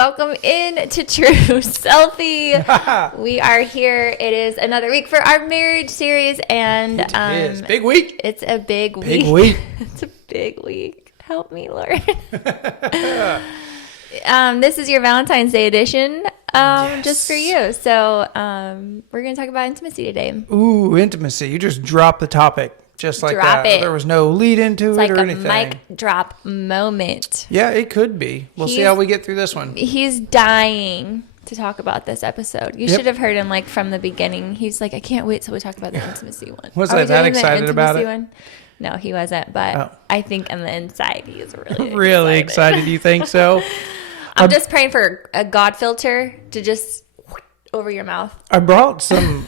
welcome in to True Selfie. We are here. It is another week for our marriage series, and it is big week. It's a big week. Big week. It's a big week. Help me, Lord. This is your Valentine's Day edition, Yes. just for you. So we're going to talk about intimacy today. Ooh, intimacy. You just dropped the topic just like Drop that. it. There was no lead into It's it like or a anything. mic drop moment. Yeah, it could be. We'll see how we get through this one. He's dying to talk about this episode. You should have heard him like from the beginning. He's like, I can't wait till we talk about the intimacy one. Was Are we I that doing the excited about intimacy it? one? No, he wasn't. But I think on the inside, he is really Really excited. You think so? I'm just praying for a God filter to just over your mouth. I brought some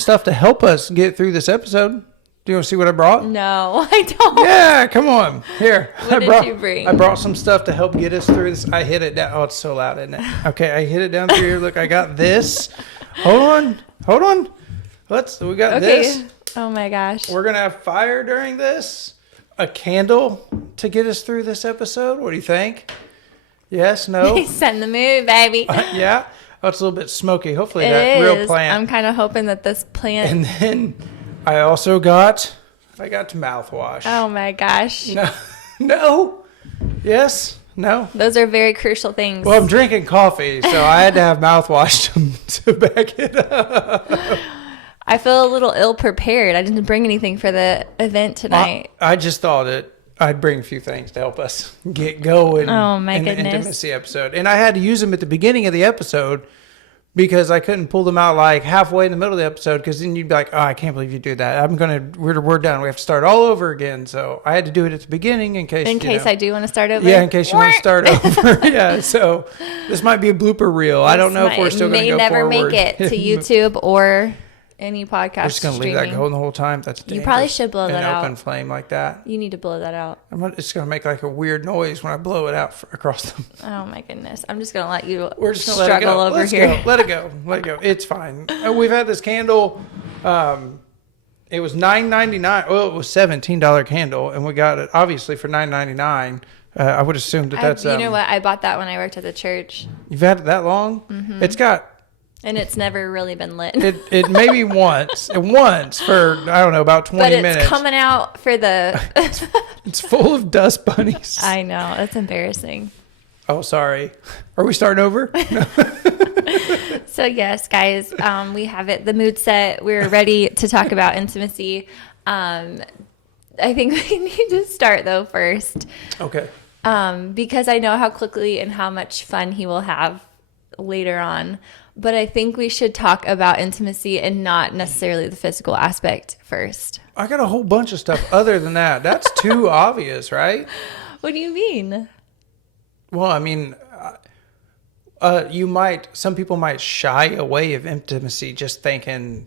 stuff to help us get through this episode. Do you want to see what I brought? No, I don't. Yeah, come on. Here. What did you bring? I brought some stuff to help get us through this. I hit it down. Oh, it's so loud, isn't it? Okay, I hit it down through here. Look, I got this. Hold on. We got this. Oh my gosh. We're going to have fire during this. A candle to get us through this episode. What do you think? Yes, no? He's setting the mood, baby. Yeah. Oh, it's a little bit smoky. Hopefully It that is. real plant. I'm kind of hoping that this plant. And then I also got mouthwash. Oh my gosh. No. Yes. No. Those are very crucial things. Well, I'm drinking coffee, so I had to have mouthwash to back it up. I feel a little ill prepared. I didn't bring anything for the event tonight. I just thought that I'd bring a few things to help us get going Oh, my in the goodness. intimacy episode. And I had to use them at the beginning of the episode because I couldn't pull them out like halfway in the middle of the episode because then you'd be like, oh, I can't believe you did that. We're done. We have to start all over again. So I had to do it at the beginning in case I do want to start over. Yeah, in case you want to start over. Yeah, so this might be a blooper reel. I don't know if we're still going to go forward. May never make it to YouTube or any podcast. We're just going to leave that going the whole time. That's dangerous. You probably should blow that out. An open flame like that. You need to blow that out. It's going to make like a weird noise when I blow it out across them. Oh my goodness! I'm just going to let you. We're just struggle let it go. over Let's here. Go. Let it go. It's fine. We've had this candle. It was $9.99. Well, it was $17 candle, and we got it obviously for $9.99. I would assume that's. You know what? I bought that when I worked at the church. You've had it that long? Mm-hmm. It's got. And it's never really been lit. It maybe once for, I don't know, about 20 minutes. But it's coming out for the... It's full of dust bunnies. I know. That's embarrassing. Oh, sorry. Are we starting over? No. So, yes, guys, we have it. The mood set. We're ready to talk about intimacy. I think we need to start, though, first. Okay. Because I know how quickly and how much fun he will have later on. But I think we should talk about intimacy and not necessarily the physical aspect first. I got a whole bunch of stuff other than that. That's too obvious, right? What do you mean? Well, I mean, some people might shy away of intimacy just thinking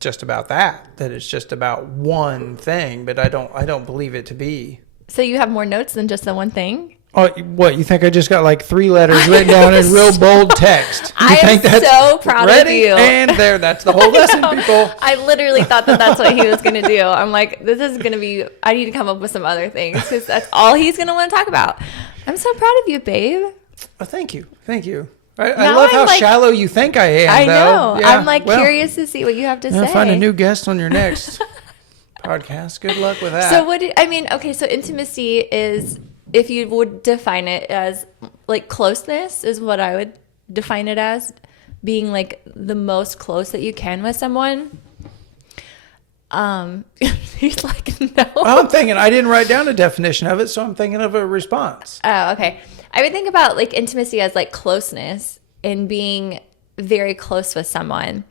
just about that it's just about one thing, but I don't believe it to be. So you have more notes than just the one thing? Oh, what? You think I just got like 3 letters written down in real bold text? You I think am so proud of you. And there, that's the whole lesson, people. I literally thought that's what he was going to do. I'm like, this is going to be, I need to come up with some other things because that's all he's going to want to talk about. I'm so proud of you, babe. Oh, thank you. I love how shallow you think I am, I though. know. Yeah, I'm curious to see what you have to say. Find a new guest on your next podcast. Good luck with that. So so intimacy is, if you would define it as like closeness, is what I would define it as, being like the most close that you can with someone. He's like, no. Well, I'm thinking, I didn't write down a definition of it, so I'm thinking of a response. Oh, okay. I would think about like intimacy as like closeness and being very close with someone.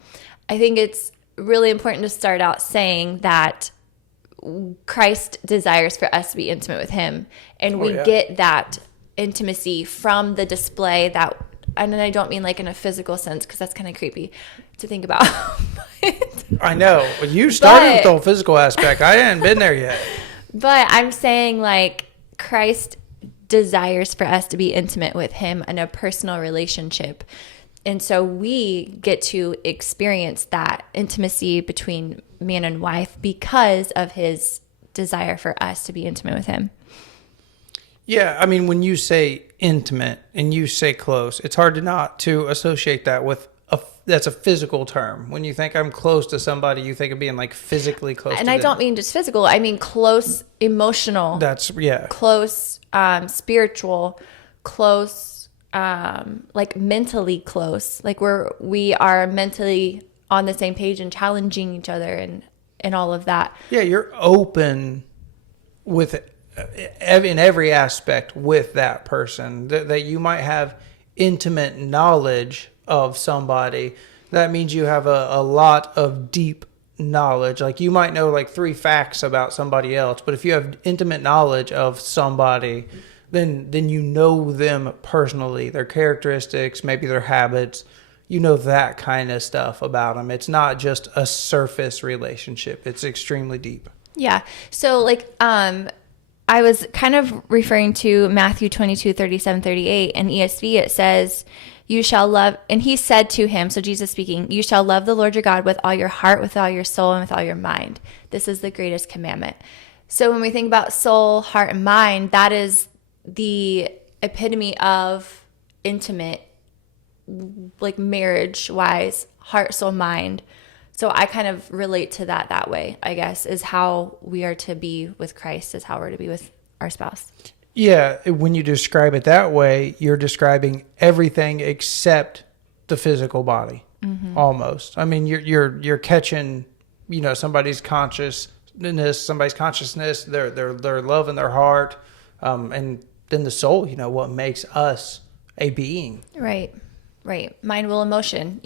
I think it's really important to start out saying that Christ desires for us to be intimate with him. And we get that intimacy from the display that, and I don't mean like in a physical sense, because that's kind of creepy to think about. I know. You started with the whole physical aspect. I hadn't been there yet. But I'm saying like Christ desires for us to be intimate with him in a personal relationship. And so we get to experience that intimacy between man and wife because of his desire for us to be intimate with him. Yeah, I mean, when you say intimate and you say close, it's hard to not to associate that with that's a physical term. When you think I'm close to somebody, you think of being like physically close And to I them. don't mean just physical. I mean close emotional. That's, yeah. Close spiritual, close like mentally close. Like we are mentally on the same page and challenging each other and all of that. Yeah, you're open with in every aspect with that person. That you might have intimate knowledge of somebody. That means you have a lot of deep knowledge. Like you might know like 3 facts about somebody else, but if you have intimate knowledge of somebody, then you know them personally, their characteristics, maybe their habits. You know that kind of stuff about them. It's not just a surface relationship. It's extremely deep. Yeah. So like I was kind of referring to Matthew 22:37-38 and ESV. It says, you shall love, and he said to him, so Jesus speaking, you shall love the Lord your God with all your heart, with all your soul, and with all your mind. This is the greatest commandment. So when we think about soul, heart, and mind, that is the epitome of intimate, like marriage wise, heart, soul, mind. So I kind of relate to that way, I guess, is how we are to be with Christ, is how we're to be with our spouse. Yeah, when you describe it that way, you're describing everything except the physical body, almost. I mean, you're catching, somebody's consciousness, their love in their heart, and then the soul. What makes us a being. Right. Mind, will, emotion.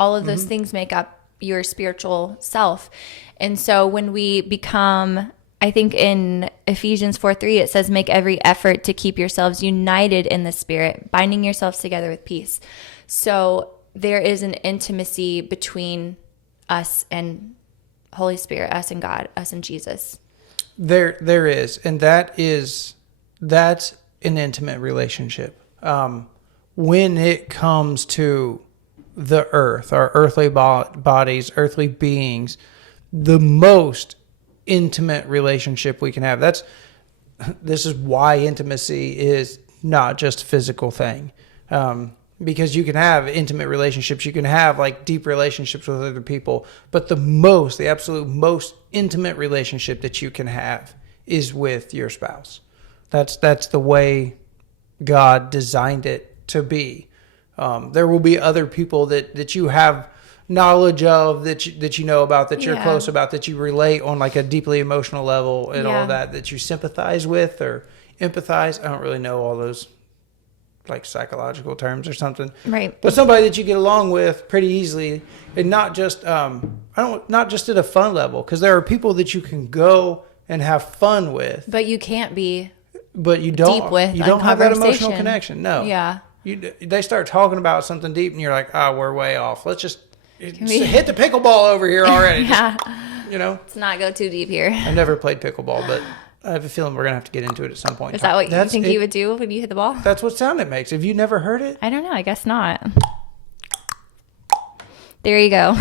All of those things make up your spiritual self, and so when we become, I think in Ephesians 4:3, it says, make every effort to keep yourselves united in the Spirit, binding yourselves together with peace. So there is an intimacy between us and Holy Spirit, us and God, us and Jesus. There is, and that's an intimate relationship. When it comes to the earth, our earthly bodies, earthly beings, the most intimate relationship we can have. This is why intimacy is not just a physical thing. Because you can have intimate relationships, you can have like deep relationships with other people, but the absolute most intimate relationship that you can have is with your spouse. That's the way God designed it to be. There will be other people that you have knowledge of, that you know about, that you're close about, that you relate on like a deeply emotional level and all that you sympathize with or empathize. I don't really know all those like psychological terms or something. Right. But somebody that you get along with pretty easily, and not just not just at a fun level, because there are people that you can go and have fun with, but you can't be you don't deep with, you don't have that emotional conversation. connection. No. Yeah. They start talking about something deep and you're like, we're way off. Let's just hit the pickleball over here already. Yeah. Just, let's not go too deep here. I've never played pickleball, but I have a feeling we're going to have to get into it at some point. Is that what you think you would do when you hit the ball? That's what sound it makes. Have you never heard it? I don't know. I guess not. There you go.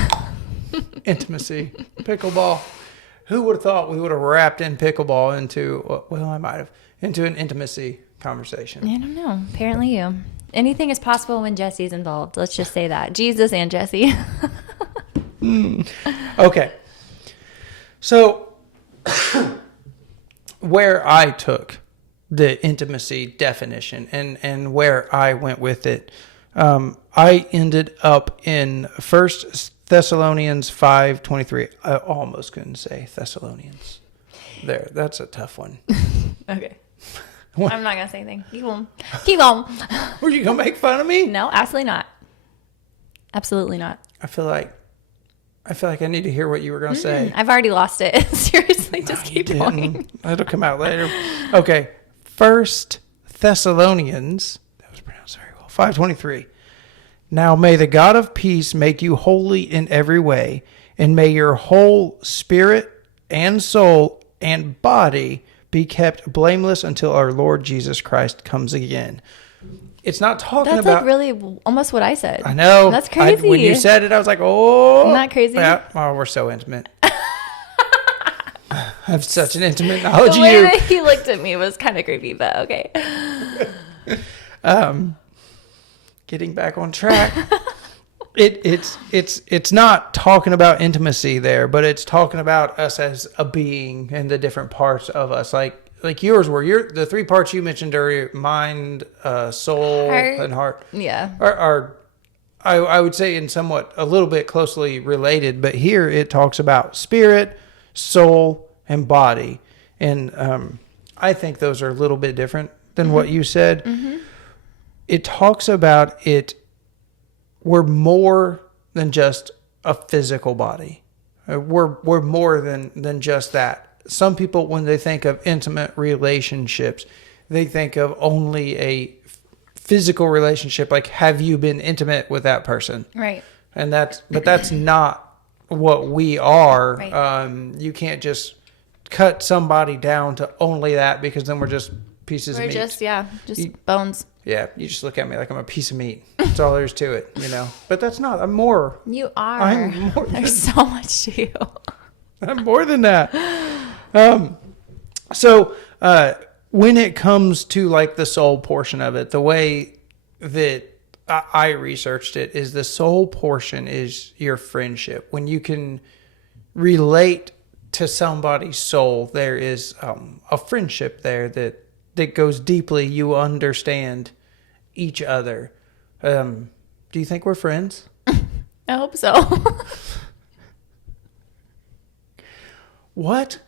Intimacy. Pickleball. Who would have thought we would have wrapped in pickleball into, I might have, into an intimacy conversation. I don't know. Apparently you. Anything is possible when Jesse's involved. Let's just say that. Jesus and Jesse. Okay. So where I took the intimacy definition and where I went with it, I ended up in 1 Thessalonians 5:23. I almost couldn't say Thessalonians. There, that's a tough one. Okay. I'm not going to say anything. Keep on. Were you going to make fun of me? No, absolutely not. Absolutely not. I feel like I need to hear what you were going to say. I've already lost it. Seriously, just keep going. It'll come out later. Okay. 1 Thessalonians, that was pronounced very well, 5:23. Now may the God of peace make you holy in every way, and may your whole spirit and soul and body be kept blameless until our Lord Jesus Christ comes again. It's not talking That's about... like really almost what I said. I know. That's crazy. When you said it, I was like, oh. Isn't that crazy? Yeah. Oh, we're so intimate. have such an intimate knowledge The of way you. that he looked at me was kind of creepy, but okay. Getting back on track. It's not talking about intimacy there, but it's talking about us as a being and the different parts of us. Like yours were the three parts you mentioned earlier: mind, soul, and heart. Yeah. Are I would say in somewhat a little bit closely related, but here it talks about spirit, soul, and body, and I think those are a little bit different than what you said. Mm-hmm. It talks about it. We're more than just a physical body. We're more than just that. Some people, when they think of intimate relationships, they think of only a physical relationship. Like, have you been intimate with that person? Right. And that's not what we are. Right. You can't just cut somebody down to only that, because then we're just pieces of meat. Just bones. Yeah, you just look at me like I'm a piece of meat. That's all there is to it, But that's not. I'm more. You are. I'm more. There's so much to you. I'm more than that. So when it comes to like the soul portion of it, the way that I researched it is the soul portion is your friendship. When you can relate to somebody's soul, there is a friendship there that goes deeply. You understand each other. Do you think we're friends? I hope so. What?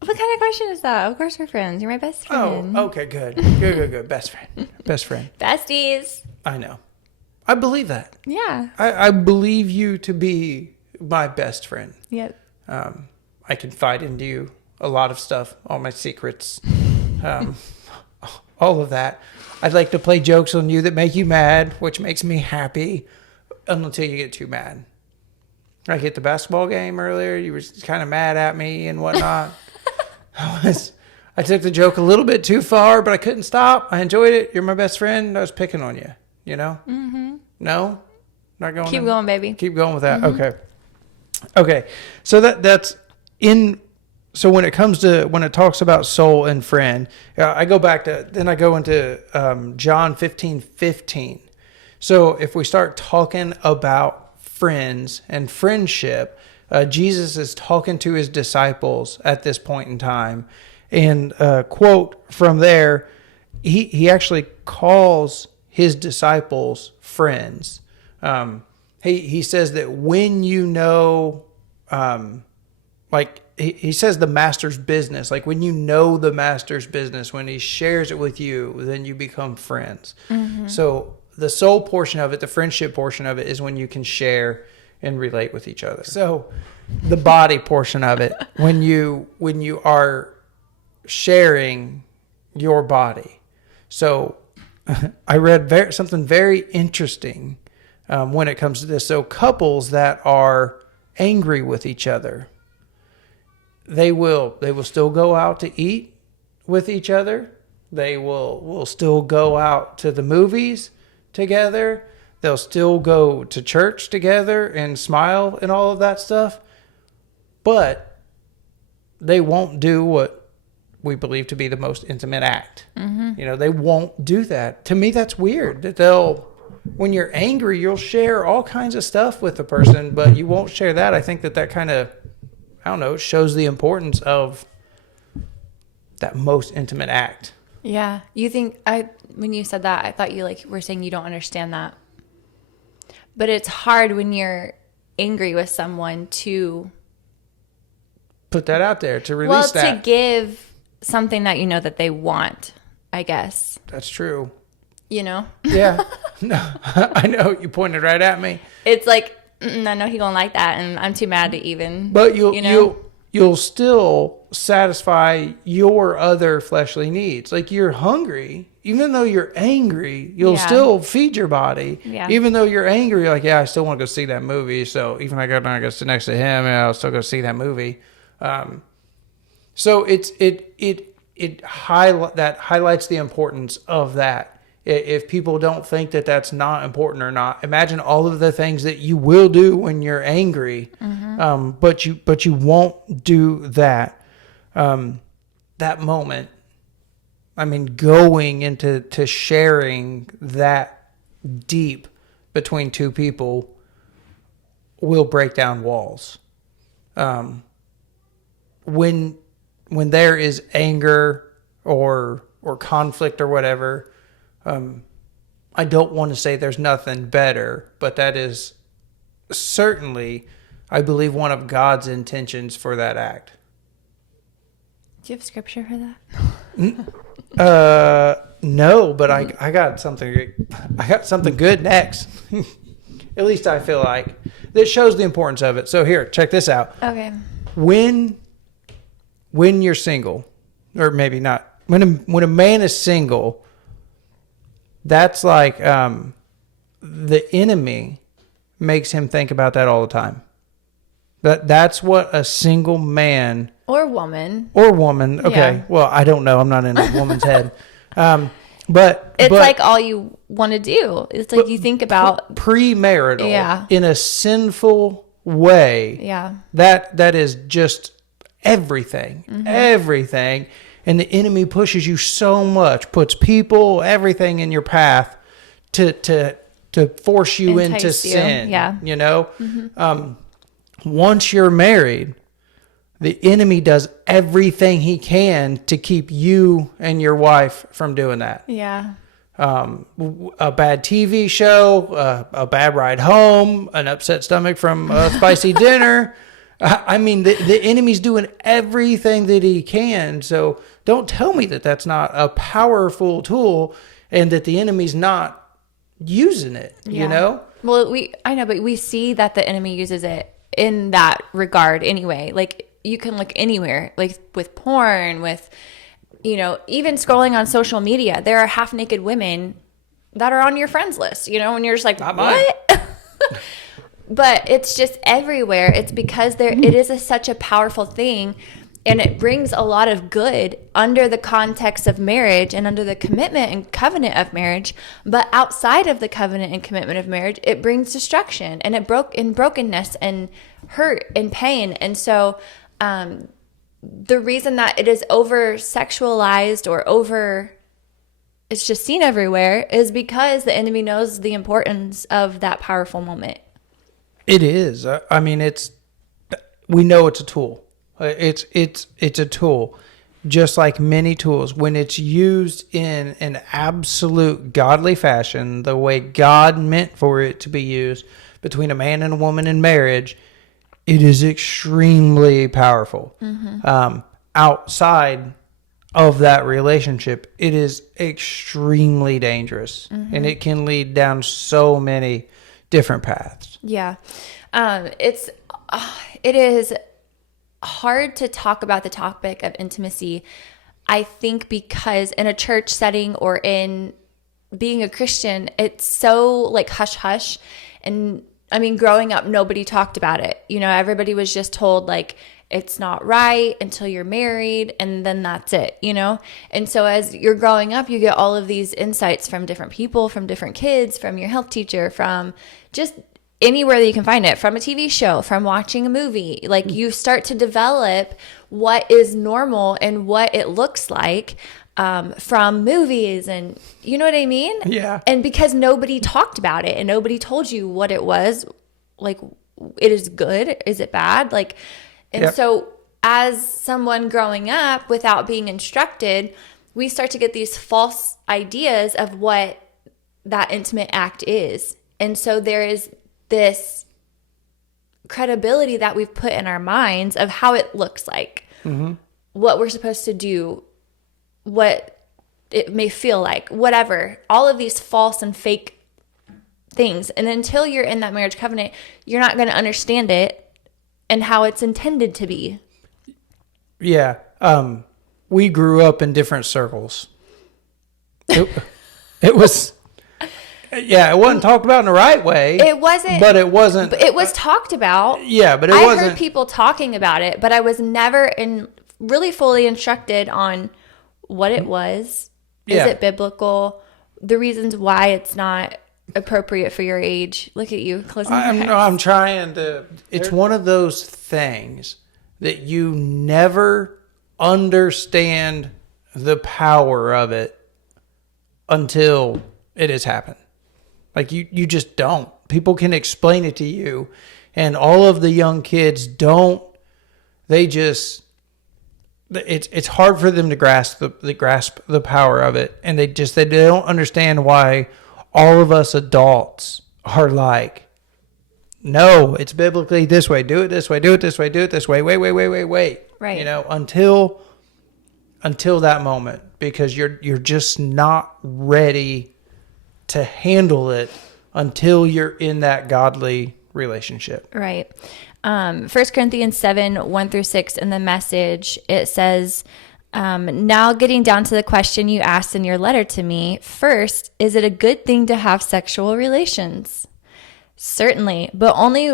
What kind of question is that? Of course we're friends. You're my best friend. Oh, okay, good. Good. Best friend. Besties. I know. I believe that. Yeah. I believe you to be my best friend. Yep. I confide into you a lot of stuff, all my secrets, all of that. I'd like to play jokes on you that make you mad, which makes me happy, until you get too mad. Like at the basketball game earlier, you were kind of mad at me and whatnot. I took the joke a little bit too far, but I couldn't stop. I enjoyed it. You're my best friend. I was picking on you, Mm-hmm. No? Not going Keep going, baby. Keep going with that. Mm-hmm. Okay. So that's in... So when it talks about soul and friend, I go into John 15:15. So if we start talking about friends and friendship, Jesus is talking to his disciples at this point in time. And quote from there, he actually calls his disciples friends. He says that when he says the master's business, like when you know the master's business, when he shares it with you, then you become friends. Mm-hmm. So the soul portion of it, the friendship portion of it, is when you can share and relate with each other. So the body portion of it, when you are sharing your body. So I read something very interesting when it comes to this. So couples that are angry with each other, they will still go out to eat with each other. They will still go out to the movies together. They'll still go to church together and smile and all of that stuff. But they won't do what we believe to be the most intimate act. Mm-hmm. They won't do that. To me, that's weird. That when you're angry, you'll share all kinds of stuff with the person, but you won't share that. I think that kind of, I don't know, shows the importance of that most intimate act. Yeah. When you said that, I thought you were saying you don't understand that. But it's hard when you're angry with someone to put that out there, to release that. To give something that you know that they want, I guess. That's true. Yeah. No, I know. You pointed right at me. It's like, I know he gonna like that, and I'm too mad to even. But you'll still satisfy your other fleshly needs. Like, you're hungry, even though you're angry, you'll still feed your body. Yeah. Even though you're angry, you're like, I still want to go see that movie. So even if I go sit next to him, I'll still go see that movie. So it highlights the importance of that. If people don't think that that's not important or not, imagine all of the things that you will do when you're angry, but you won't do that. That moment, I mean, going into sharing that deep between two people will break down walls. When there is anger or conflict or whatever, I don't want to say there's nothing better, but that is certainly, I believe, one of God's intentions for that act. Do you have scripture for that? No, but I got something. I got something good next. At least I feel like this shows the importance of it. So here, check this out. Okay. When you're single, or maybe not, when a man is single, that's like the enemy makes him think about that all the time. That's what a single man or woman. Okay, Yeah. Well, I don't know. I'm not in a woman's head. But it's like all you want to do. It's like you think about premarital in a sinful way. Yeah. That is just everything. Everything. And the enemy pushes you so much, puts people, everything in your path to force you Entice into sin. Yeah. You know? Once you're married, the enemy does everything he can to keep you and your wife from doing that. Yeah. A bad TV show, a bad ride home, an upset stomach from a spicy dinner. I mean, the enemy's doing everything that he can. So don't tell me that that's not a powerful tool and that the enemy's not using it, you know? Well, I know, but we see that the enemy uses it in that regard anyway. Like, you can look anywhere, like with porn, with, even scrolling on social media. There are half naked women that are on your friends list, and you're just like, not mine. What? But it's just everywhere. It's because it is such a powerful thing, and it brings a lot of good under the context of marriage and under the commitment and covenant of marriage. But outside of the covenant and commitment of marriage, it brings destruction and brokenness and hurt and pain. And so the reason that it is over sexualized or it's just seen everywhere is because the enemy knows the importance of that powerful moment. It is. I mean, we know it's a tool. It's a tool, just like many tools. When it's used in an absolute godly fashion, the way God meant for it to be used between a man and a woman in marriage, it is extremely powerful. Outside of that relationship, it is extremely dangerous, and it can lead down so many different paths. Yeah. It is hard to talk about the topic of intimacy, I think, because in a church setting or in being a Christian, it's so like hush hush. And I mean, growing up, nobody talked about it. Everybody was just told like, it's not right until you're married, and then that's it, And so as you're growing up, you get all of these insights from different people, from different kids, from your health teacher, from just anywhere that you can find it, from a TV show, from watching a movie. Like, you start to develop what is normal and what it looks like from movies, and you know what I mean? Yeah. And because nobody talked about it and nobody told you what it was, like, it is good, is it bad? Like, and so as someone growing up without being instructed, we start to get these false ideas of what that intimate act is. And so there is this credibility that we've put in our minds of how it looks like, what we're supposed to do, what it may feel like, whatever, all of these false and fake things. And until you're in that marriage covenant, you're not going to understand it and how it's intended to be. Yeah. We grew up in different circles. It was... Yeah, it wasn't talked about in the right way. It wasn't. But it wasn't. It was talked about. Yeah, but I wasn't. heard people talking about it, but I was never really fully instructed on what it was. Is it biblical? the reasons why it's not appropriate for your age. Look at you closing your eyes. I'm trying to. It's one of those things that you never understand the power of it until it has happened. Like you just don't. People can explain it to you, and all of the young kids don't. They just. It's hard for them to grasp the power of it, and they don't understand why all of us adults are like, no, it's biblically this way. Do it this way. Do it this way. Do it this way. Wait. Right. You know, until that moment, because you're just not ready to handle it until you're in that godly relationship. Right. 1 Corinthians 7, 1-6 in the Message, it says, now getting down to the question you asked in your letter to me, first, is it a good thing to have sexual relations? Certainly, but only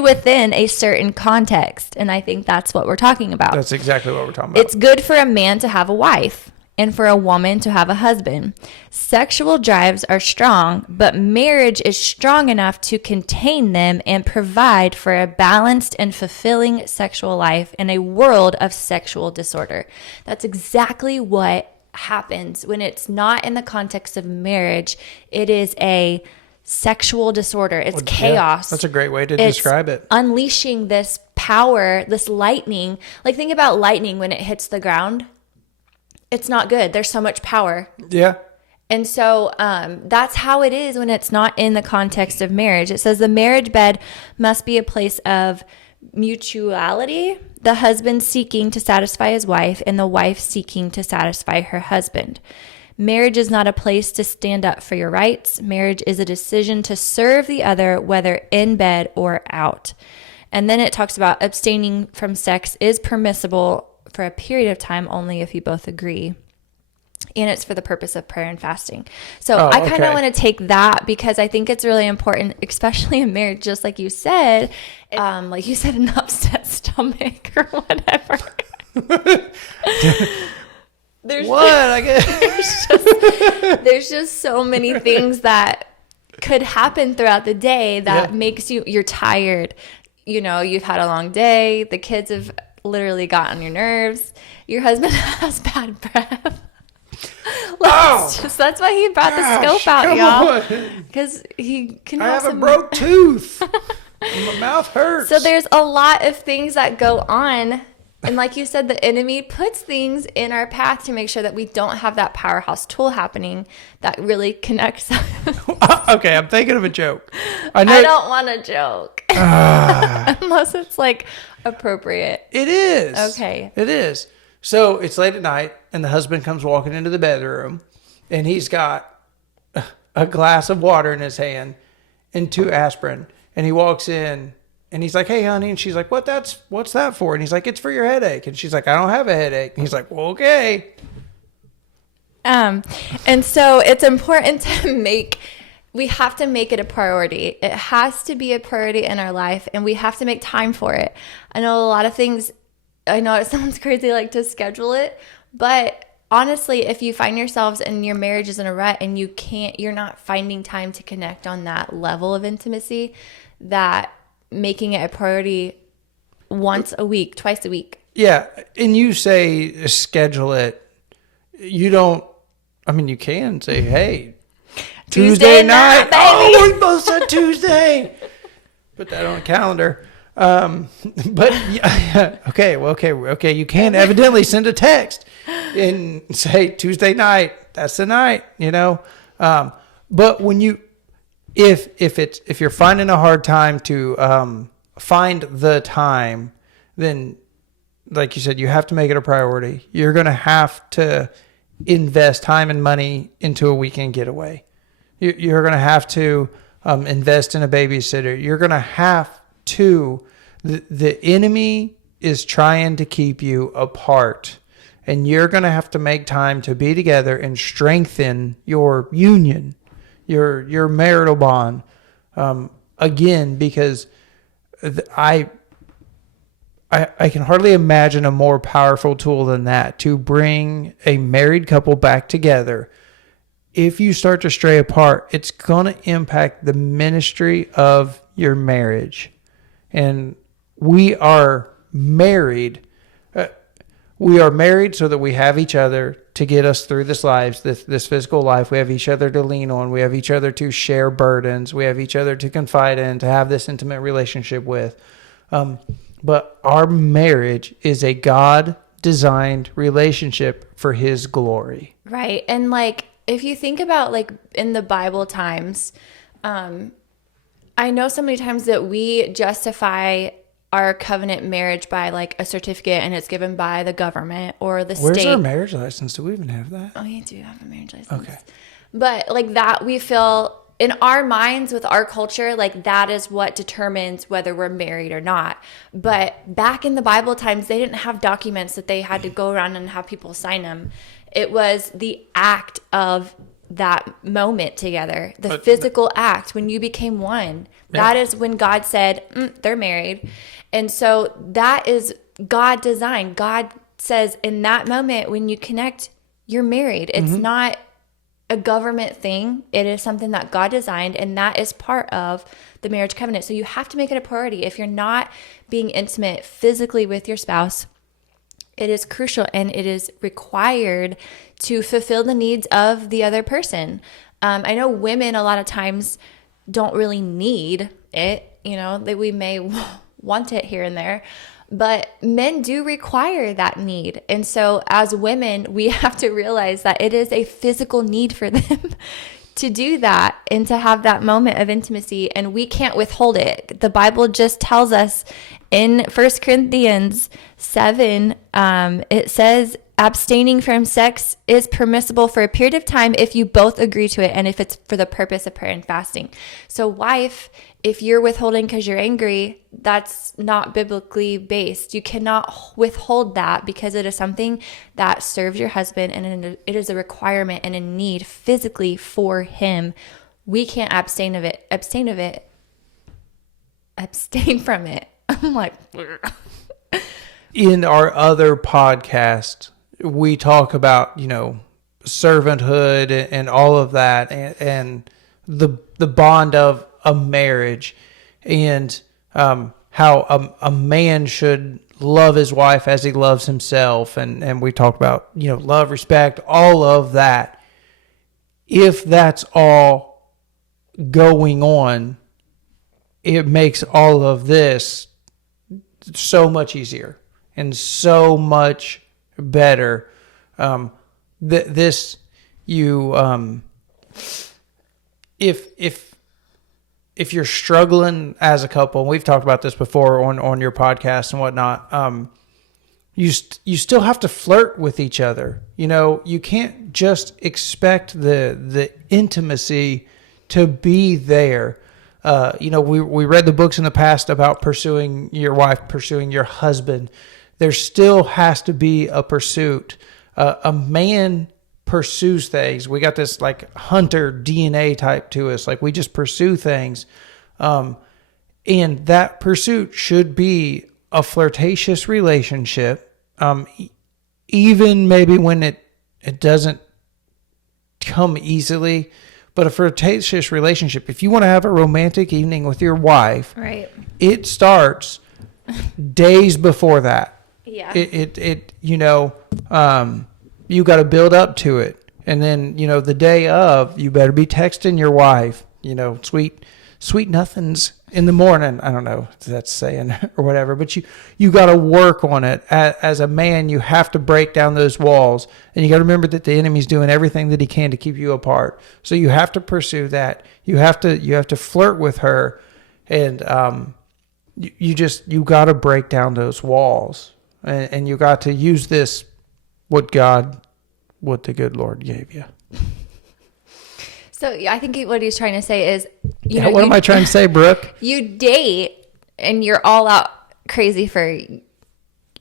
within a certain context. And I think that's what we're talking about. That's exactly what we're talking about. It's good for a man to have a wife and for a woman to have a husband. Sexual drives are strong, but marriage is strong enough to contain them and provide for a balanced and fulfilling sexual life in a world of sexual disorder. That's exactly what happens when it's not in the context of marriage. It is a sexual disorder. It's chaos. That's a great way to describe it. Unleashing this power, this lightning. Like, think about lightning when it hits the ground. It's not good. There's so much power. Yeah. And so that's how it is when it's not in the context of marriage. It says the marriage bed must be a place of mutuality, the husband seeking to satisfy his wife and the wife seeking to satisfy her husband. Marriage is not a place to stand up for your rights. Marriage is a decision to serve the other, whether in bed or out. And then it talks about abstaining from sex is permissible for a period of time only if you both agree. And it's for the purpose of prayer and fasting. So I kind of want to take that because I think it's really important, especially in marriage, just like you said, an upset stomach or whatever. There's just so many things that could happen throughout the day that makes you're tired. You know, you've had a long day. The kids have literally got on your nerves. Your husband has bad breath. That's why he brought the scope out, y'all. Because he can I have a broke tooth. My mouth hurts. So there's a lot of things that go on. And like you said, the enemy puts things in our path to make sure that we don't have that powerhouse tool happening that really connects us. Okay, I'm thinking of a joke. I don't want a joke. Unless it's like appropriate. It is. Okay. It is. So it's late at night and the husband comes walking into the bedroom and he's got a glass of water in his hand and 2 aspirin. And he walks in and he's like, hey, honey. And she's like, what's that for? And he's like, it's for your headache. And she's like, I don't have a headache. And he's like, well, okay. And so it's important we have to make it a priority. It has to be a priority in our life and we have to make time for it. I know a lot of things, I know it sounds crazy like to schedule it, but honestly, if you find yourselves and your marriage is in a rut and you're not finding time to connect on that level of intimacy, that making it a priority once a week, twice a week. Yeah. And you say schedule it. You don't, I mean, you can say, hey, Tuesday night. Baby. Oh, we both said Tuesday. Put that on a calendar. But yeah, okay. You can evidently send a text and say Tuesday night. That's the night, you know. But when if you're finding a hard time to find the time, then like you said, you have to make it a priority. You're going to have to invest time and money into a weekend getaway. You're going to have to invest in a babysitter. You're going to have to. The enemy is trying to keep you apart, and you're going to have to make time to be together and strengthen your union, your marital bond. Again, because I can hardly imagine a more powerful tool than that to bring a married couple back together if you start to stray apart, it's going to impact the ministry of your marriage. And we are married. We are married so that we have each other to get us through this life, this physical life. We have each other to lean on. We have each other to share burdens. We have each other to confide in, to have this intimate relationship with. But our marriage is a God-designed relationship for His glory. Right. And like, if you think about like in the Bible times, I know so many times that we justify our covenant marriage by like a certificate, and it's given by the government or the Where's state. our marriage license? Do we even have that? Oh, you do have a marriage license. Okay. But like that, we feel in our minds with our culture, like that is what determines whether we're married or not. But back in the Bible times, they didn't have documents that they had to go around and have people sign them. It was the act of that moment together, the physical act when you became one. Yeah. That is when God said, they're married. And so that is God designed. God says in that moment when you connect, you're married. It's not a government thing. It is something that God designed, and that is part of the marriage covenant. So you have to make it a priority. If you're not being intimate physically with your spouse, it is crucial and it is required to fulfill the needs of the other person. I know women a lot of times don't really need it, that we may want it here and there, but men do require that need. And so as women, we have to realize that it is a physical need for them to do that and to have that moment of intimacy, and we can't withhold it. The Bible just tells us in 1 Corinthians 7, it says, abstaining from sex is permissible for a period of time if you both agree to it and if it's for the purpose of prayer and fasting. So wife, if you're withholding because you're angry, that's not biblically based. You cannot withhold that because it is something that serves your husband, and it is a requirement and a need physically for him. We can't abstain from it. I'm like, in our other podcast, we talk about, servanthood and all of that, and the bond of a marriage, and how a man should love his wife as he loves himself, and we talked about love, respect, all of that. If that's all going on, it makes all of this so much easier and so much better. If you're struggling as a couple, and we've talked about this before on your podcast and whatnot, you still have to flirt with each other. You can't just expect the intimacy to be there. We read the books in the past about pursuing your wife, pursuing your husband. There still has to be a pursuit. A man pursues things. We got this like hunter DNA type to us. Like we just pursue things. And that pursuit should be a flirtatious relationship. Even maybe when it doesn't come easily, but a flirtatious relationship. If you want to have a romantic evening with your wife, right, it starts days before that. Yeah. You got to build up to it. And then, the day of, you better be texting your wife, sweet nothings in the morning. I don't know if that's saying or whatever, but you got to work on it. As a man, you have to break down those walls, and you got to remember that the enemy's doing everything that he can to keep you apart. So you have to pursue that. You have to flirt with her, and you got to break down those walls, and you got to use this, what the good Lord gave you. So I think what he's trying to say is, what am I trying to say, Brooke? You date and you're all out crazy for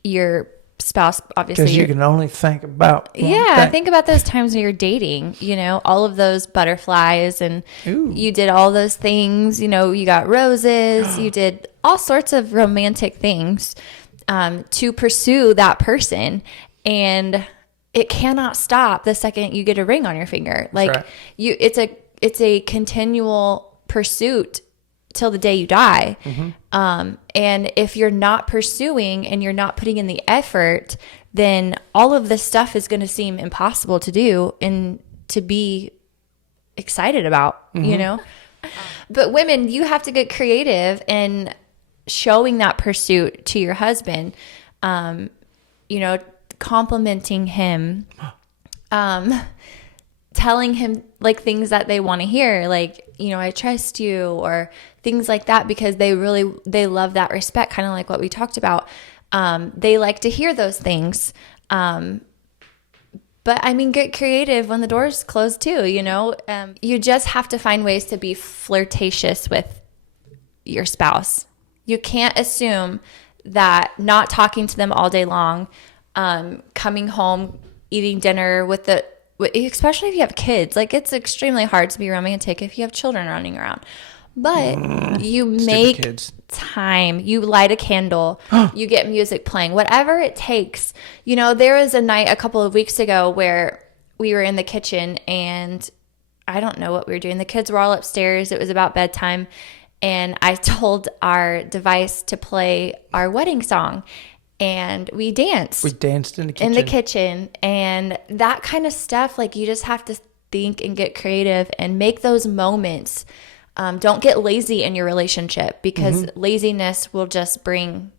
your spouse, obviously. Because you can only think about one thing. Think about those times when you're dating, all of those butterflies, and you did all those things, you got roses, you did all sorts of romantic things to pursue that person. And it cannot stop the second you get a ring on your finger. Like right. it's a continual pursuit till the day you die. And if you're not pursuing and you're not putting in the effort, then all of this stuff is going to seem impossible to do and to be excited about, you know? But women, you have to get creative in showing that pursuit to your husband, you know, complimenting him, telling him like things that they want to hear, like, you know, I trust you, or things like that, because they love that respect, kind of like what we talked about. They like to hear those things. But I mean, get creative when the door's closed too, you know? You just have to find ways to be flirtatious with your spouse. You can't assume that not talking to them all day long, coming home, eating dinner especially if you have kids, like it's extremely hard to be romantic if you have children running around. But you make time, you light a candle, you get music playing, whatever it takes. You know, there was a night a couple of weeks ago where we were in the kitchen and I don't know what we were doing. The kids were all upstairs. It was about bedtime. And I told our device to play our wedding song. And we danced. We danced in the kitchen. In the kitchen. And that kind of stuff, like you just have to think and get creative and make those moments. Don't get lazy in your relationship, because laziness will just bring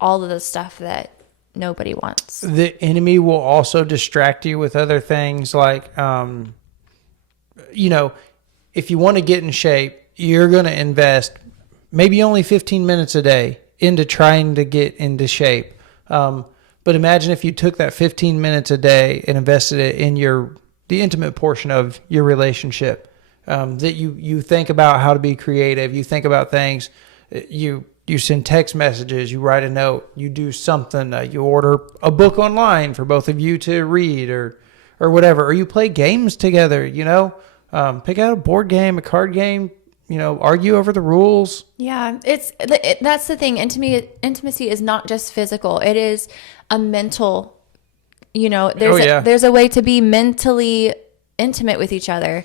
all of the stuff that nobody wants. The enemy will also distract you with other things like, you know, if you want to get in shape, you're going to invest maybe only 15 minutes a day into trying to get into shape. But imagine if you took that 15 minutes a day and invested it in the intimate portion of your relationship. That you think about how to be creative. You think about things. You send text messages. You write a note. You do something. You order a book online for both of you to read, or whatever. Or you play games together. You know, pick out a board game, a card game. You know, argue over the rules. Yeah, that's the thing. Intimacy is not just physical. It is a mental. You know, there's a way to be mentally intimate with each other.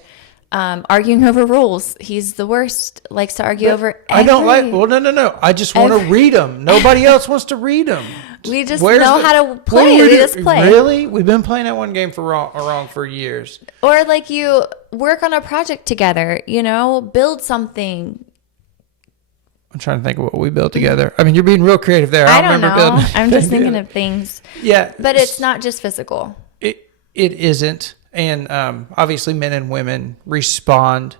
Arguing over rules. He's the worst. Likes to argue over I don't like. Well, no. I just want to read them. Nobody else wants to read them. We just know how to play. We just play. Really? We've been playing that one game for wrong for years. Or like you work on a project together. You know, build something. I'm trying to think of what we built together. I mean, you're being real creative there. I don't know. I'm just thinking of things. Yeah, but it's not just physical. It isn't. And obviously men and women respond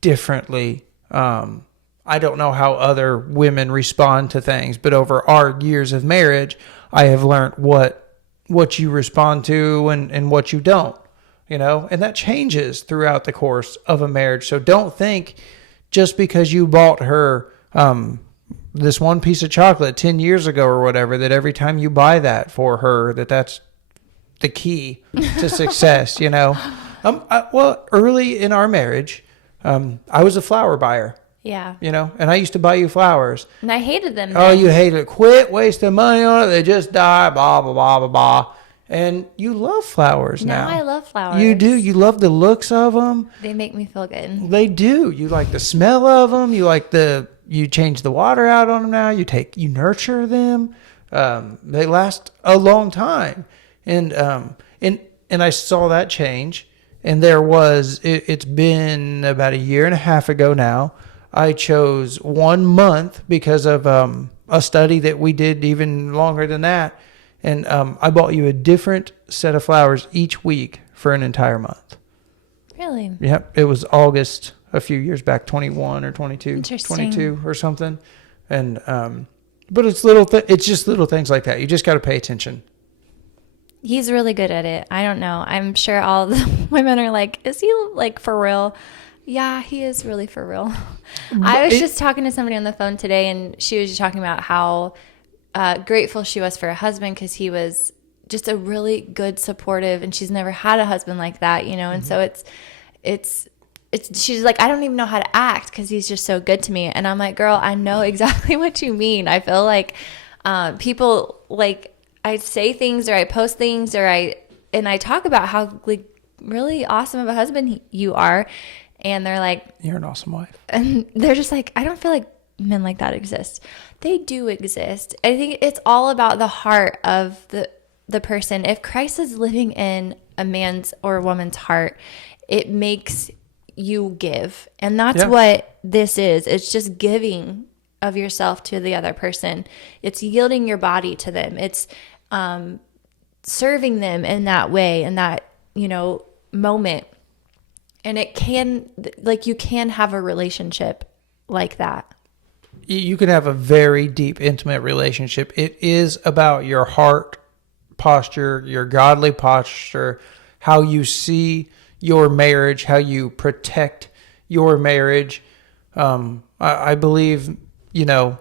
differently. I don't know how other women respond to things, but over our years of marriage, I have learned what you respond to and what you don't, you know, and that changes throughout the course of a marriage. So don't think just because you bought her this one piece of chocolate 10 years ago or whatever, that every time you buy that for her, that's the key to success, you know. Well, early in our marriage, I was a flower buyer. Yeah. You know, and I used to buy you flowers. And I hated them. Oh, you hated it. Quit wasting money on it. They just die, blah, blah, blah, blah, blah. And you love flowers now. Now I love flowers. You do. You love the looks of them. They make me feel good. They do. You like the smell of them. You like you change the water out on them now. You nurture them. They last a long time. And I saw that change, and it's been about a year and a half ago now. I chose 1 month because of a study that we did even longer than that, and I bought you a different set of flowers each week for an entire month. Really? Yep. It was August a few years back, 21 or 22, 22 or something, and but it's it's just little things like that. You just got to pay attention. He's really good at it. I don't know. I'm sure all the women are like, is he like for real? Yeah, he is really for real. I was just talking to somebody on the phone today, and she was just talking about how grateful she was for her husband, because he was just a really good, supportive, and she's never had a husband like that, you know. And so it's she's like, I don't even know how to act because he's just so good to me. And I'm like, girl, I know exactly what you mean. I feel like people like, I say things or I post things or I and I talk about how like really awesome of a husband you are. And they're like, you're an awesome wife. And they're just like, I don't feel like men like that exist. They do exist. I think it's all about the heart of the person. If Christ is living in a man's or a woman's heart, it makes you give. And that's what this is. It's just giving of yourself to the other person. It's yielding your body to them. It's serving them in that way, in that, moment. And it can, like, you can have a relationship like that. You can have a very deep, intimate relationship. It is about your heart posture, your godly posture, how you see your marriage, how you protect your marriage. I believe, your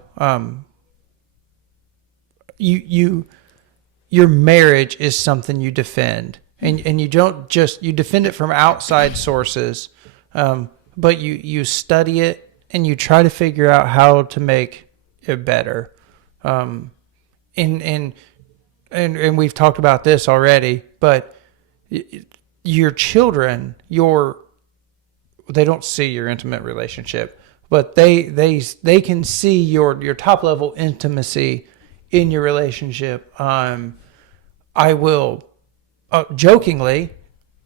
marriage is something you defend. And you don't just, you defend it from outside sources, but you study it and you try to figure out how to make it better. And we've talked about this already, but your children, they don't see your intimate relationship, but they can see your top level intimacy in your relationship. I will, jokingly,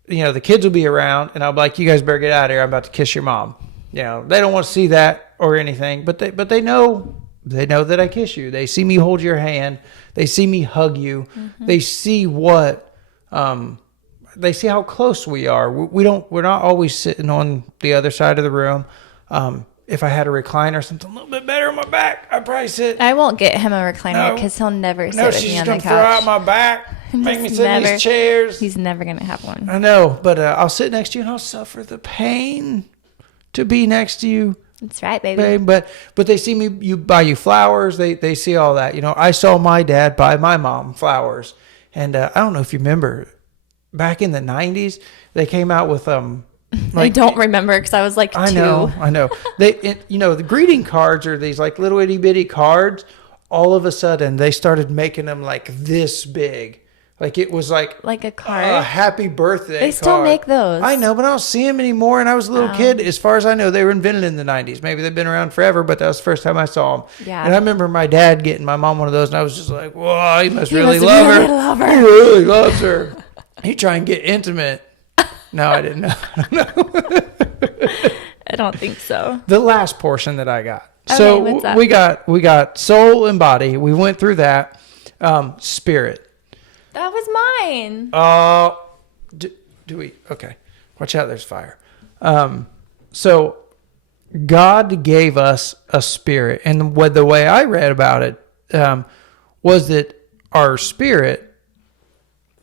the kids will be around and I'll be like, you guys better get out of here. I'm about to kiss your mom. They don't want to see that or anything, but they know that I kiss you. They see me hold your hand. They see me hug you. Mm-hmm. They see they see how close we are. We're not always sitting on the other side of the room. If I had a recliner, something a little bit better on my back, I'd probably sit. I won't get him a recliner because he'll never sit with me on the couch. She's going to throw out my back, make me sit in these chairs. He's never going to have one. I know, but I'll sit next to you and I'll suffer the pain to be next to you. That's right, baby. But they see me, buy you flowers. They see all that. I saw my dad buy my mom flowers. And I don't know if you remember, back in the 90s, they came out with I don't remember because I was like 2. I know. The greeting cards are these like little itty bitty cards. All of a sudden, they started making them like this big. Like it was like a card. A happy birthday. They still make those. I know, but I don't see them anymore. And I was a little kid. As far as I know, they were invented in the 90s. Maybe they've been around forever, but that was the first time I saw them. Yeah. And I remember my dad getting my mom one of those, and I was just like, "Whoa, he must really love her. He really loves her. He try and get intimate." No, I didn't know. I don't think so. The last portion that I got. Okay, so what's up? we got soul and body. We went through that. Spirit. That was mine. Do we? Okay. Watch out. There's fire. So God gave us a spirit, and the way I read about it was that our spirit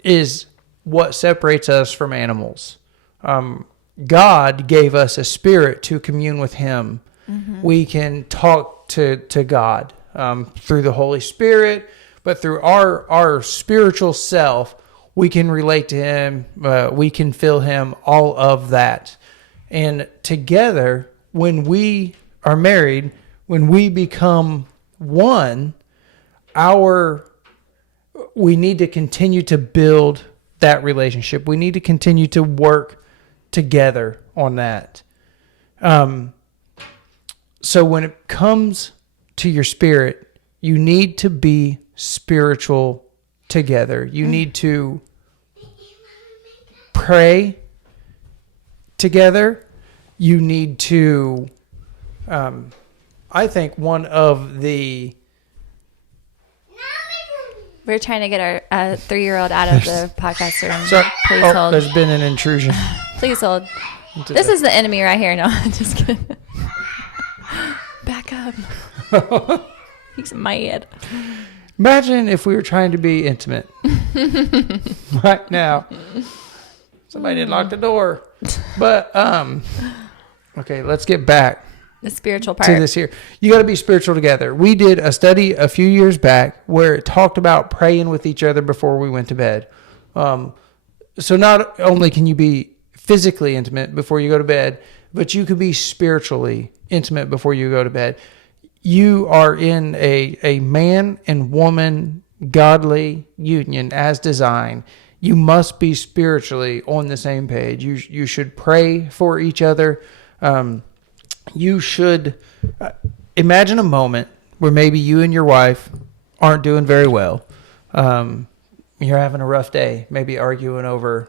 is what separates us from animals. God gave us a spirit to commune with Him. Mm-hmm. We can talk to God through the Holy Spirit, but through our spiritual self, we can relate to Him. We can feel Him, all of that. And together, when we are married, when we become one, we need to continue to build that relationship. We need to continue to work together on that. So when it comes to your spirit, you need to be spiritual together. You need to pray together. You need to, I think one of the... We're trying to get our 3-year-old out of the podcast room. Sorry. Please hold. There's been an intrusion. Please hold. This is the enemy right here. No, just kidding. Back up. He's mad. Imagine if we were trying to be intimate right now. Somebody didn't lock the door. But, okay, let's get back. The spiritual part. To this here. You got to be spiritual together. We did a study a few years back where it talked about praying with each other before we went to bed. So not only can you be physically intimate before you go to bed, but you can be spiritually intimate before you go to bed. You are in a man and woman godly union as designed. you must be spiritually on the same page. You should pray for each other. You should imagine a moment where maybe you and your wife aren't doing very well. You're having a rough day, maybe arguing over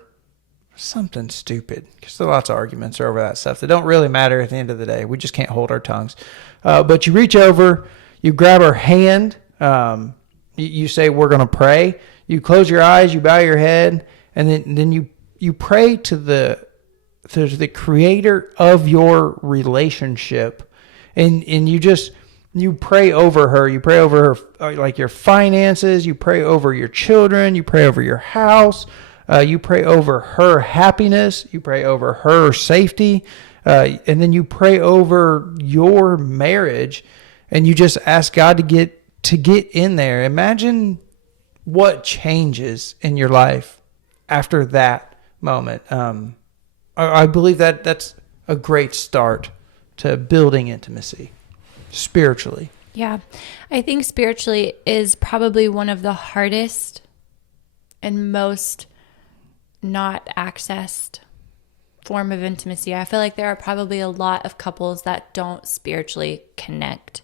something stupid, because there are lots of arguments over that stuff that don't really matter at the end of the day. We just can't hold our tongues. But you reach over, you grab her hand, you say, we're going to pray. You close your eyes, you bow your head, and then you pray to the creator of your relationship, and you pray over her. You pray over her, like your finances. You pray over your children. You pray over your house. You pray over her happiness. You pray over her safety. And then you pray over your marriage, and you just ask God to get in there. Imagine what changes in your life after that moment. I believe that's a great start to building intimacy spiritually. Yeah. I think spiritually is probably one of the hardest and most not accessed form of intimacy. I feel like there are probably a lot of couples that don't spiritually connect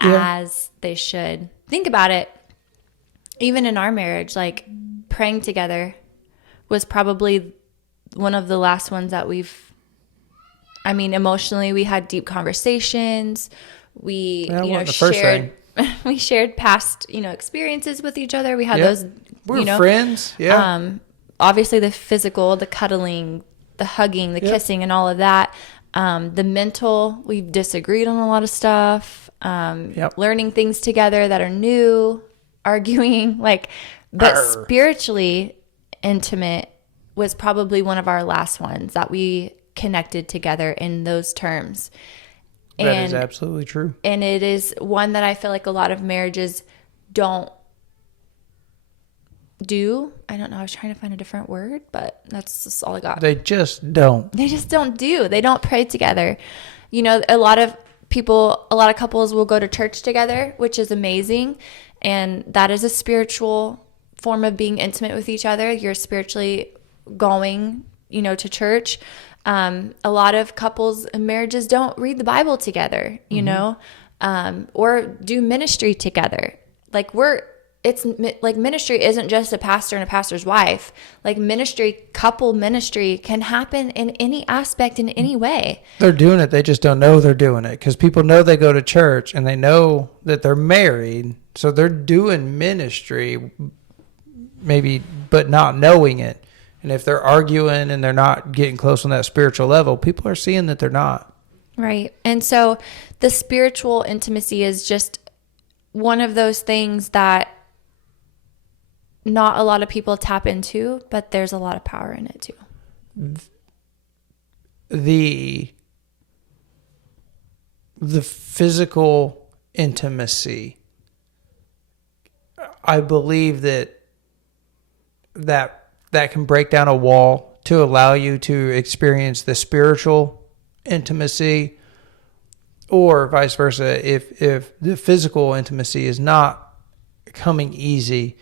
as they should. Think about it. Even in our marriage, like praying together was probably one of the last ones that emotionally we had deep conversations. We, shared we shared past, experiences with each other. We had those, we were friends. Yeah. Obviously the physical, the cuddling, the hugging, the kissing and all of that. The mental, we've disagreed on a lot of stuff. Learning things together that are new, arguing, but spiritually intimate was probably one of our last ones that we connected together in those terms. That is absolutely true. And it is one that I feel like a lot of marriages don't do. I don't know. I was trying to find a different word, but that's just all I got. They just don't. They just don't do. They don't pray together. A lot of couples will go to church together, which is amazing. And that is a spiritual form of being intimate with each other. You're spiritually going, to church. A lot of couples and marriages don't read the Bible together, or do ministry together. Ministry isn't just a pastor and a pastor's wife. Couple ministry can happen in any aspect, in any way. They're doing it. They just don't know they're doing it, because people know they go to church and they know that they're married. So they're doing ministry, maybe, but not knowing it. And if they're arguing and they're not getting close on that spiritual level, people are seeing that they're not. Right. And so the spiritual intimacy is just one of those things that not a lot of people tap into, but there's a lot of power in it too. The physical intimacy, I believe that can break down a wall to allow you to experience the spiritual intimacy, or vice versa. If the physical intimacy is not coming easy,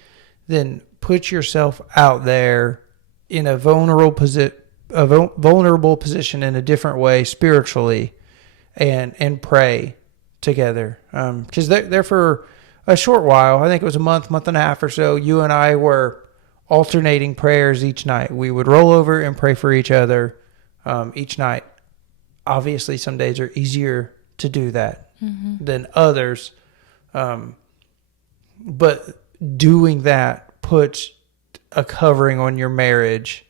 then put yourself out there in a vulnerable position in a different way spiritually, and pray together. Because there for a short while, I think it was a month and a half or so, you and I were alternating prayers each night. We would roll over and pray for each other each night. Obviously, some days are easier to do that than others. But doing that puts a covering on your marriage,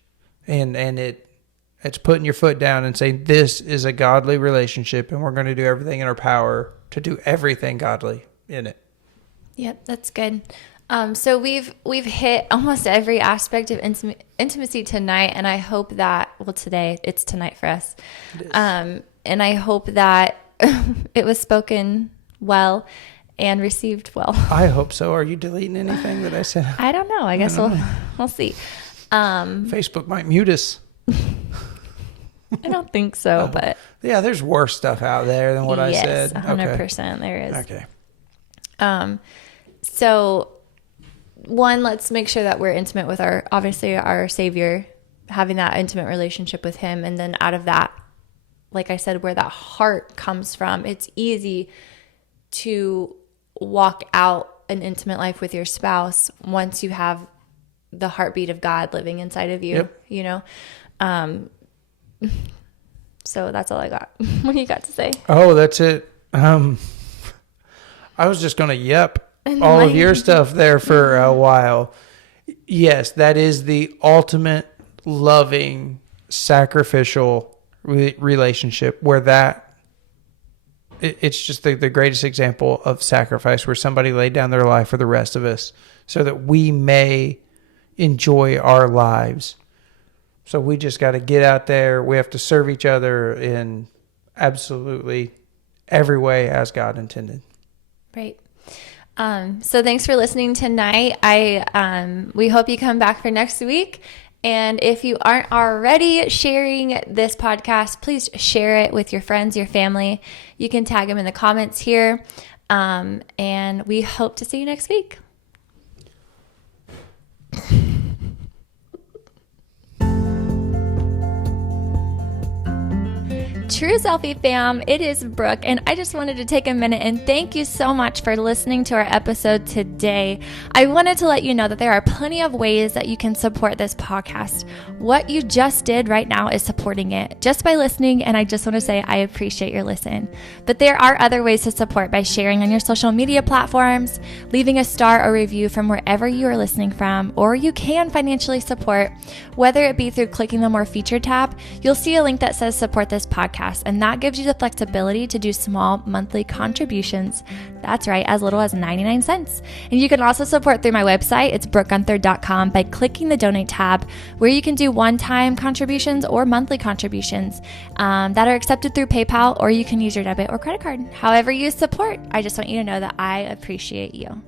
and it's putting your foot down and saying, this is a godly relationship, and we're going to do everything in our power to do everything godly in it. Yep, that's good. So we've hit almost every aspect of intimacy tonight, and I hope that, today, it's tonight for us. And I hope that it was spoken well and received well. I hope so. Are you deleting anything that I said? I don't know. I guess we'll see. Facebook might mute us. I don't think so, but yeah, there's worse stuff out there than what I said. Yes, 100% there is. Okay. So one, let's make sure that we're intimate with obviously our Savior, having that intimate relationship with him. And then out of that, like I said, where that heart comes from, it's easy to walk out an intimate life with your spouse once you have the heartbeat of God living inside of you, So that's all I got. What do you got to say? Oh, that's it. I was just going to all of your stuff there for a while. Yes, that is the ultimate loving, sacrificial relationship where it's just the greatest example of sacrifice, where somebody laid down their life for the rest of us so that we may enjoy our lives. So we just got to get out there. We have to serve each other in absolutely every way as God intended. Right. So thanks for listening tonight. We hope you come back for next week. And if you aren't already sharing this podcast, please share it with your friends, your family. You can tag them in the comments here. And we hope to see you next week. True Selfie fam, it is Brooke, and I just wanted to take a minute and thank you so much for listening to our episode today. I wanted to let you know that there are plenty of ways that you can support this podcast. What you just did right now is supporting it just by listening, and I just want to say I appreciate your listen. But there are other ways to support by sharing on your social media platforms, leaving a star or review from wherever you are listening from, or you can financially support, whether it be through clicking the More Featured tab. You'll see a link that says support this podcast, and that gives you the flexibility to do small monthly contributions. That's right, as little as 99 cents. And you can also support through my website. It's brookegunther.com by clicking the donate tab, where you can do one-time contributions or monthly contributions that are accepted through PayPal, or you can use your debit or credit card. However you support, I just want you to know that I appreciate you.